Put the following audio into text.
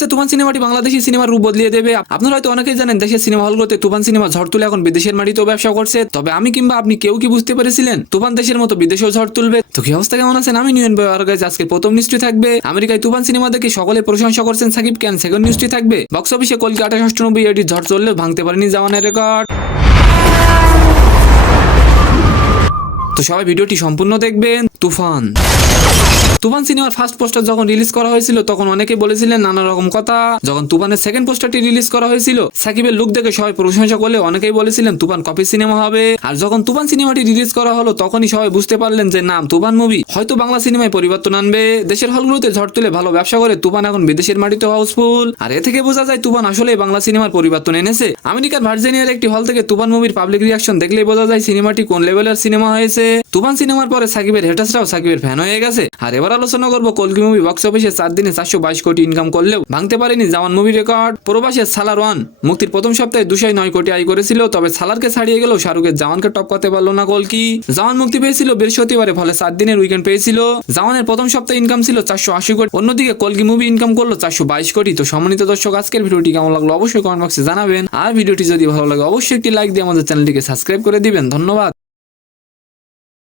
আসছে তুফান সিনেমাটি বাংলাদেশি সিনেমার রূপ বদলিয়ে দেবে। আপনারা হয়তো অনেকেই জানেন দেশের সিনেমা হলগুলোতে তুফান সিনেমা ঝড় তুলে এখন বিদেশের মাটিতেও ব্যবসা করছে। তবে আমি কিংবা আপনি কেউ কি বুঝতে পেরেছিলেন তুফান দেশের মতো বিদেশেও ঝড় তুলবে? তো কি অবস্থা, কেমন আছেন? আমি নিউন ভাই। আর গাইস, আজকে প্রথম নিউজটি থাকবে আমেরিকায় তুফান সিনেমা দেখে সকলে প্রশংসা করছেন সাকিব খান। সেকেন্ড নিউজটি থাকবে বক্স অফিসে কলকাতা 98 এটি ঝড় চললেও ভাঙতে পারেনি জাওয়ানের রেকর্ড। তো সবাই ভিডিওটি সম্পূর্ণ দেখবেন। তুফান সিনেমার ফার্স্ট পোস্টার যখন রিলিজ করা হয়েছিল তখন অনেকে বলেছিলেন নানা রকম কথা। যখন তুফানের সেকেন্ড পোস্টারটি রিলিজ করা হয়েছিল সাকিবের লুক দেখে সবাই প্রশংসা করলে অনেকেই বলেছিলেন তুফান কপি সিনেমা হবে। আর যখন তুফান সিনেমাটি রিলিজ করা হলো তখনই সবাই বুঝতে পারলেন যে নাম তুফান মুভি হয়তো বাংলা সিনেমায় পরিবর্তন আনবে। দেশের হলগুলোতে ঝড় তুলে ভালো ব্যবসা করে তুফান এখন বিদেশের মাটিতে হাউসফুল। আর এ থেকে বোঝা যায় তুফান আসলে বাংলা সিনেমার পরিবর্তন এনেছে। আমেরিকার ভার্জিনিয়ার একটি হল থেকে তুফান মুভির পাবলিক রিয়াকশন দেখলেই বোঝা যায় সিনেমাটি কোন লেভেলের সিনেমা হয়েছে। তুফান সিনেমার পরে সাকিবের হেটার্সরাও সাকিবের ফ্যান হয়ে গেছে। আর এবার আলোচনা করবো কলকি মুভি বক্স অফিসে 4 দিনে 422 কোটি ইনকাম করলেও ভাঙতে পারেনি জাওয়ান মুভি রেকর্ড। প্রবাসের সালার 1 মুক্তির প্রথম সপ্তাহে 209 কোটি আয় করেছিল। তবে সালারকে ছাড়িয়ে গেলেও শাহরুখের জাওয়ানকে টপ করতে পারলো না কলকি। জাওয়ান মুক্তি পেয়েছিল বৃহস্পতিবারে, ফলে 4 দিনের উইকেন্ড পেয়েছিল। জাওয়ানের প্রথম সপ্তাহে ইনকাম ছিল 480 কোটি। অন্যদিকে কলকি মুভি ইনকাম করলো 422 কোটি। তো সম্মানিত দর্শক, আজকের ভিডিওটি কেমন লাগলো অবশ্যই কমেন্ট বক্সে জানাবেন। আর ভিডিওটি যদি ভালো লাগে অবশ্যই একটি লাইক দিয়ে আমাদের চ্যানেলটিকে সাবস্ক্রাইব করে দিবেন। ধন্যবাদ।